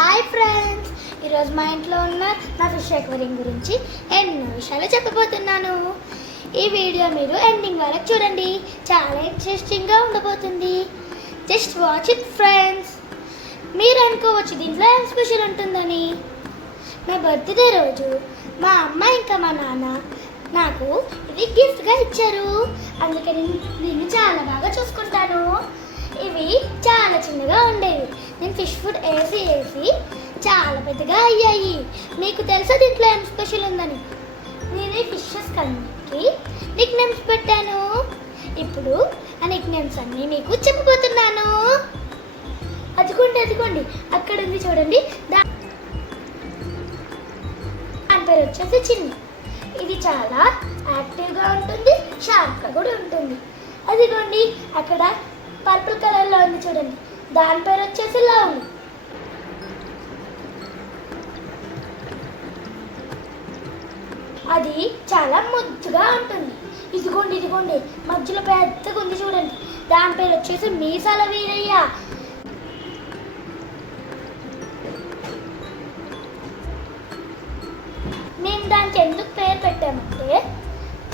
Hi friends ఈరోజు మా ఇంట్లో ఉన్న నా ఫిష్ ఎక్వరింగ్ గురించి ఎన్నో విషయాలు చెప్పబోతున్నాను. ఈ వీడియో మీరు ఎండింగ్ వరకు చూడండి. చాలా ఇంట్రెస్టింగ్గా ఉండబోతుంది. జస్ట్ వాచ్ ఇట్ ఫ్రెండ్స్ మీరు అనుకోవచ్చు దీంట్లో ఏం స్పెషల్ ఉంటుందని. నా బర్త్డే రోజు మా అమ్మ ఇంకా మా నాన్న నాకు ఇది గిఫ్ట్గా ఇచ్చారు. అందుకని నేను చాలా బాగా చూసుకుంటాను. ఇవి చాలా చిన్నగా ఉండేవి. నేను ఫిష్ ఫుడ్ వేసి వేసి చాలా పెద్దగా అయ్యాయి. మీకు తెలుసా దీంట్లో ఏం స్పెషల్ ఉందని? నేను ఫిషెస్ కన్నికి నిక్ నేమ్స్ పెట్టాను. ఇప్పుడు ఆ నిక్ నేమ్స్ అన్నీ మీకు చెప్పబోతున్నాను. అదిగోండి అదిగోండి. అక్కడ ఉంది చూడండి. దా దాని పేరు వచ్చేసి చిన్ని. ఇది చాలా యాక్టివ్గా ఉంటుంది షార్ప్గా కూడా ఉంటుంది. అదిగోండి అక్కడ పర్పుల్ కలర్లో ఉంది చూడండి. దాని పేరు వచ్చేసి లవ్. అది చాలా ముద్దుగా ఉంటుంది. ఇదిగోండి ఇదిగోండి. మధ్యలో పెద్దగా ఉంది చూడండి. దాని పేరు వచ్చేసి మీసాల వీరయ్య. మేము దానికి ఎందుకు పేరు పెట్టామంటే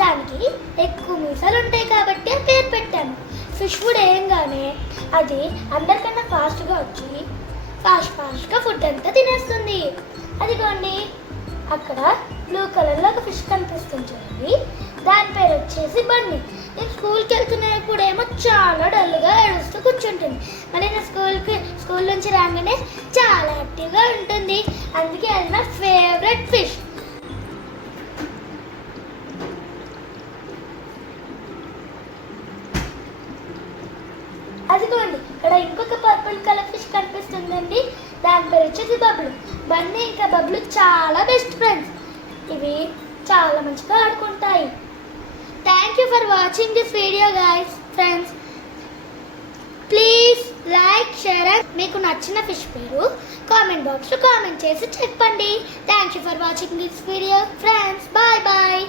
దానికి ఎక్కువ మీసాలు ఉంటాయి కాబట్టి పేరు పెట్టాము. ఫిష్ ఫుడ్ వేయంగానే అది అందరికన్నా ఫాస్ట్గా వచ్చి ఫాస్ట్ ఫాస్ట్గా ఫుడ్ అంతా తినేస్తుంది. అదిగోండి. అక్కడ బ్లూ కలర్లో ఒక ఫిష్ కనిపిస్తుంది చూడండి. దాని పేరు వచ్చేసి బండి నేను స్కూల్కి వెళ్తున్నప్పుడు ఏమో చాలా డల్గా ఏడుస్తూ కూర్చుంటుంది. మళ్ళీ నేను స్కూల్కి స్కూల్ నుంచి రాగానే చాలా యాక్టివ్గా ఉంటుంది. అందుకే అదిగోండి ఇక్కడ ఇంకొక పర్పుల్ కలర్ ఫిష్ కనిపిస్తుందండి. దాని పేరు వచ్చేసి బబ్లు. బన్నీ ఇంకా బబ్లు చాలా బెస్ట్ ఫ్రెండ్స్ ఇవి చాలా మంచిగా ఆడుకుంటాయి. Thank you for watching this video guys friends please like share and మీకు నచ్చిన ఫిష్ పేరు కామెంట్ బాక్స్లో కామెంట్ చేసి చెప్పండి. Thank you for watching this video friends bye bye